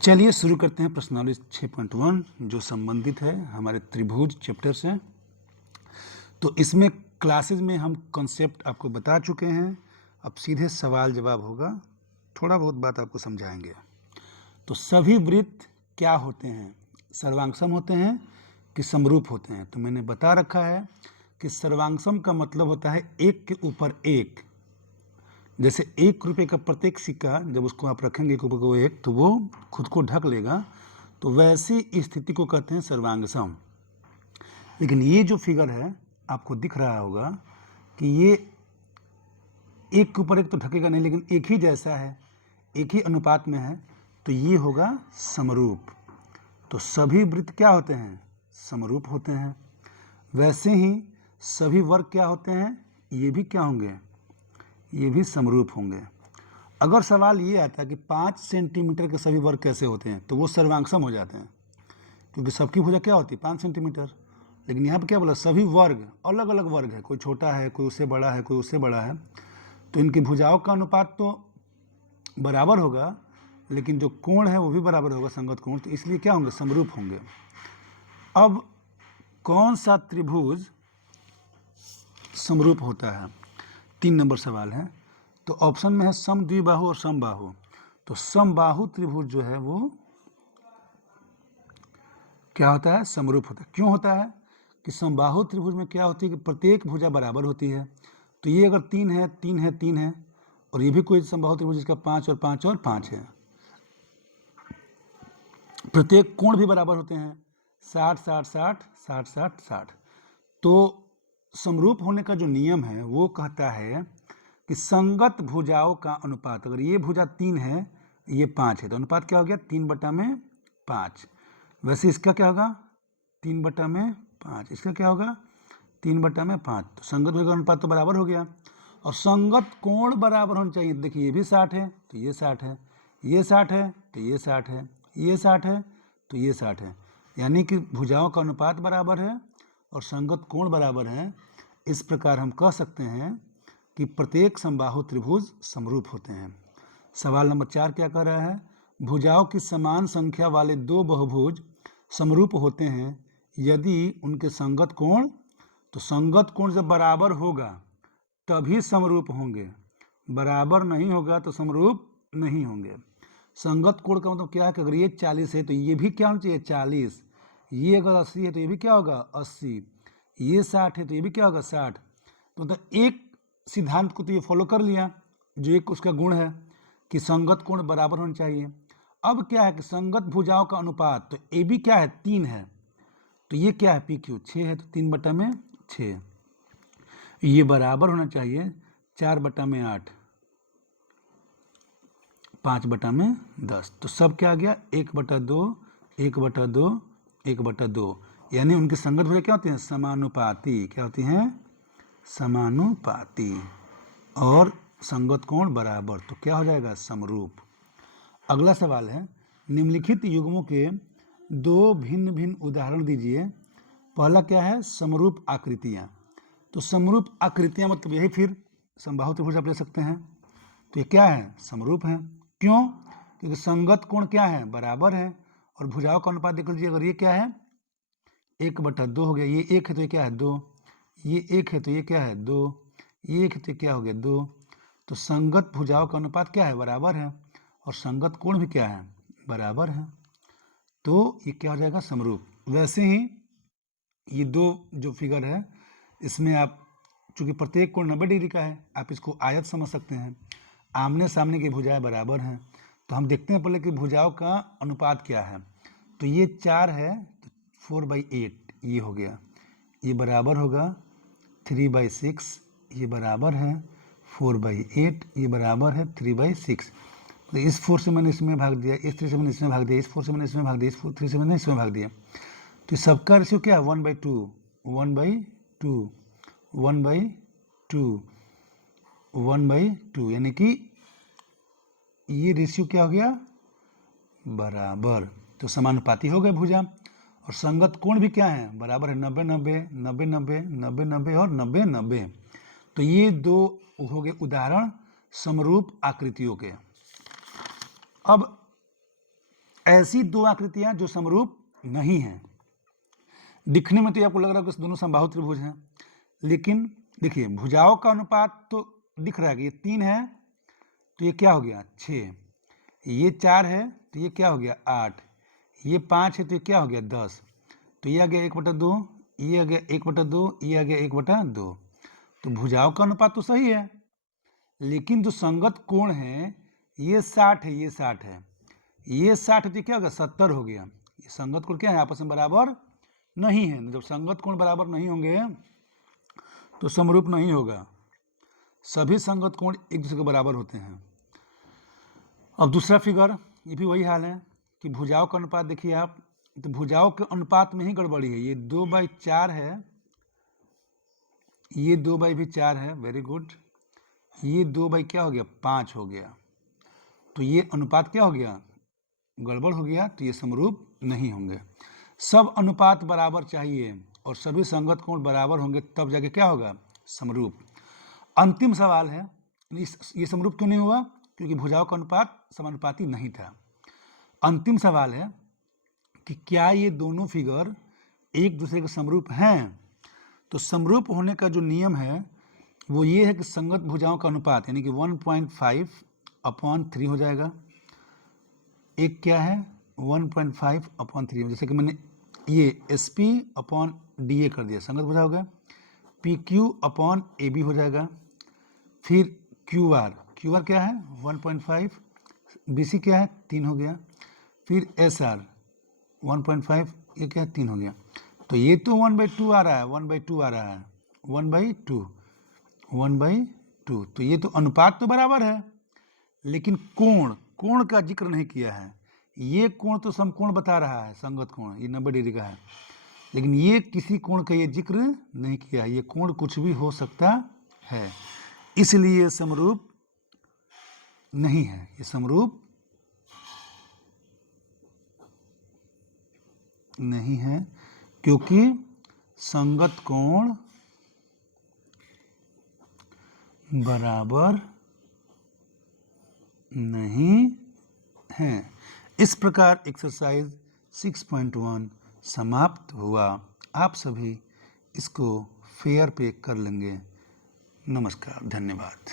चलिए शुरू करते हैं प्रश्नावली 6.1 जो संबंधित है हमारे त्रिभुज चैप्टर से। तो इसमें क्लासेस में हम कॉन्सेप्ट आपको बता चुके हैं, अब सीधे सवाल जवाब होगा, थोड़ा बहुत बात आपको समझाएंगे। तो सभी वृत्त क्या होते हैं, सर्वांगसम होते हैं कि समरूप होते हैं? तो मैंने बता रखा है कि सर्वांगसम का मतलब होता है एक के ऊपर एक। जैसे 1 रुपये का प्रत्येक सिक्का जब उसको आप रखेंगे एक ऊपर को एक तो वो खुद को ढक लेगा, तो वैसी स्थिति को कहते हैं सर्वांगसम। लेकिन ये जो फिगर है आपको दिख रहा होगा कि ये एक के ऊपर एक तो ढकेगा नहीं, लेकिन एक ही जैसा है, एक ही अनुपात में है, तो ये होगा समरूप। तो सभी वृत्त क्या होते हैं, समरूप होते हैं। वैसे ही सभी वर्ग क्या होते हैं, ये भी क्या होंगे, ये भी समरूप होंगे। अगर सवाल ये आता कि 5 सेंटीमीटर के सभी वर्ग कैसे होते हैं, तो वो सर्वांगसम हो जाते हैं, क्योंकि सबकी भुजा क्या होती है 5 सेंटीमीटर। लेकिन यहाँ पे क्या बोला, सभी वर्ग अलग अलग वर्ग है, कोई छोटा है, कोई उससे बड़ा है, कोई उससे बड़ा है, तो इनकी भुजाओं का अनुपात तो बराबर होगा, लेकिन जो कोण है वो भी बराबर होगा, संगत कोण, तो इसलिए क्या होंगे, समरूप होंगे। अब कौन सा त्रिभुज समरूप होता है, 3 नंबर सवाल है। तो ऑप्शन में है समद्विबाहु और समबाहु। तो समबाहु त्रिभुज जो है वो क्या होता है, समरूप होता है। क्यों होता है कि समबाहु त्रिभुज में क्या होती है कि प्रत्येक भुजा बराबर होती है। तो ये अगर 3 है, 3 है, 3 है, और ये भी कोई समबाहु त्रिभुज जिसका 5 और 5 और 5 है। प्रत्येक कोण भी बराबर होते हैं, 60 60 60 60 60 60। तो समरूप होने का जो नियम है वो कहता है कि संगत भुजाओं का अनुपात, अगर ये भुजा 3 है, ये 5 है, तो अनुपात क्या हो गया, 3/5। वैसे इसका क्या होगा, 3/5। इसका क्या होगा, 3/5। तो संगत भुजा का अनुपात तो बराबर हो गया। और संगत कोण बराबर होना चाहिए। देखिए ये भी 60 है तो ये 60 है, ये 60 है तो ये 60 है, ये 60 है तो ये 60 है, यानी कि भुजाओं का अनुपात बराबर है और संगत कोण बराबर है। इस प्रकार हम कह सकते हैं कि प्रत्येक समबाहु त्रिभुज समरूप होते हैं। सवाल नंबर 4 क्या कह रहा है, भुजाओं की समान संख्या वाले 2 बहुभुज समरूप होते हैं यदि उनके संगत कोण, तो संगत कोण जब बराबर होगा तभी समरूप होंगे, बराबर नहीं होगा तो समरूप नहीं होंगे। संगत कोण का मतलब क्या है कि अगर ये 40 है तो ये भी क्या होना चाहिए, 40। ये अगर 80 है तो ये भी क्या होगा, 80। ये 60 है तो ये भी क्या होगा, 60। तो मतलब एक सिद्धांत को तो ये फॉलो कर लिया, जो एक उसका गुण है कि संगत कोण बराबर होना चाहिए। अब क्या है कि संगत भुजाओं का अनुपात, तो ए बी क्या है, 3 है, तो ये क्या है, पी क्यू 6 है, तो 3/6। ये बराबर होना चाहिए 4/8, 5/10। तो सब क्या आ गया, 1/2, 1/2, 1/2, यानी उनकी संगत भुजा क्या होती हैं, समानुपाती। क्या होती हैं, समानुपाती। और संगत कोण बराबर, तो क्या हो जाएगा, समरूप। अगला सवाल है, निम्नलिखित युग्मों के 2 भिन्न भिन्न उदाहरण दीजिए। पहला क्या है, समरूप आकृतियां। तो समरूप आकृतियां मतलब यही फिर समबाहु त्रिभुज आप ले सकते हैं। तो ये क्या है, समरूप है। क्यों, क्योंकि संगत कोण क्या है, बराबर है, और भुजाओं का अनुपात देख लीजिए, अगर ये क्या है 1/2 हो गया, ये 1 है तो ये क्या है 2, ये 1 है तो ये क्या है 2, ये 1 है तो क्या हो गया 2। तो संगत भुजाओं का अनुपात क्या है, बराबर है, और संगत कोण भी क्या है, बराबर है, तो ये क्या हो जाएगा, समरूप। वैसे ही ये 2 जो फिगर है इसमें आप चूंकि प्रत्येक कोण 90 डिग्री का है, आप इसको आयत समझ सकते हैं, आमने सामने की भुजाएं बराबर हैं। तो हम देखते हैं पहले कि भुजाओं का अनुपात क्या है। तो ये 4 है तो 4/8 ये हो गया, ये बराबर होगा 3/6, ये बराबर है 4/8, ये बराबर है 3/6। तो इस 4 से मैंने इसमें भाग दिया, इस 3 से मैंने इसमें भाग दिया, इस 4 से मैंने इसमें भाग दिया, इस 3 से मैंने इसमें भाग दिया, तो सबका रेशियो क्या है, 1/2, 1/2, 1/2, 1/2, यानी कि ये रेशियो क्या हो गया, बराबर। तो समानुपाती हो गए भुजा। और संगत कोण भी क्या है, बराबर है, 90 90 90 90 90 90 और 90 90। तो ये 2 हो गए उदाहरण समरूप आकृतियों के। अब ऐसी दो आकृतियां जो समरूप नहीं हैं। दिखने में तो आपको लग रहा है कि दोनों समबाहु त्रिभुज हैं, लेकिन देखिए भुजाओं का अनुपात तो दिख रहा है कि ये 3 है तो ये क्या हो गया 6, ये 4 है तो ये क्या हो गया 8, ये 5 है तो ये क्या हो गया 10, तो ये आ गया 1/2, ये आ गया 1/2, ये आ गया 1/2। तो भुजाओं का अनुपात तो सही है, लेकिन जो संगत कोण है ये 60 है, ये 60 है, ये 60 है तो क्या हो गया 70 हो गया। ये संगत कोण क्या है आपस में बराबर नहीं है। जब संगत कोण बराबर नहीं होंगे तो समरूप नहीं होगा। सभी संगत कोण एक दूसरे के बराबर होते हैं। अब दूसरा फिगर, ये भी वही हाल है कि भुजाओं का अनुपात देखिए आप, तो भुजाओं के अनुपात में ही गड़बड़ी है। ये 2/4 है, ये 2/4 है, वेरी गुड। ये 2 क्या हो गया 5 हो गया, तो ये अनुपात क्या हो गया गड़बड़ हो गया, तो ये समरूप नहीं होंगे। सब अनुपात बराबर चाहिए और सभी संगत कोण बराबर होंगे तब जाके क्या होगा समरूप। अंतिम सवाल है, ये समरूप क्यों नहीं हुआ, क्योंकि भुजाओं का अनुपात समानुपाती नहीं था। अंतिम सवाल है कि क्या ये दोनों फिगर एक दूसरे के समरूप हैं। तो समरूप होने का जो नियम है वो ये है कि संगत भुजाओं का अनुपात यानी कि 1.5/3 हो जाएगा। एक क्या है 1.5/3, जैसे कि मैंने ये SP/DA कर दिया, संगत भुजा हो गया। PQ/AB हो जाएगा। फिर QR क्या है 1.5, BC क्या है 3 हो गया। फिर SR 1.5, ये क्या है 3 हो गया। तो ये तो 1/2 आ रहा है, 1/2 आ रहा है, 1/2, तो ये तो अनुपात तो बराबर है, लेकिन कोण का जिक्र नहीं किया है। ये कोण तो समकोण बता रहा है, संगत कोण, ये 90 डिग्री का है, लेकिन ये किसी कोण का ये जिक्र नहीं किया है। ये कोण कुछ भी हो सकता है, इसलिए समरूप नहीं है, ये समरूप नहीं है क्योंकि संगत कोण बराबर नहीं है। इस प्रकार एक्सरसाइज 6.1 समाप्त हुआ। आप सभी इसको फेयर पे कर लेंगे। नमस्कार, धन्यवाद।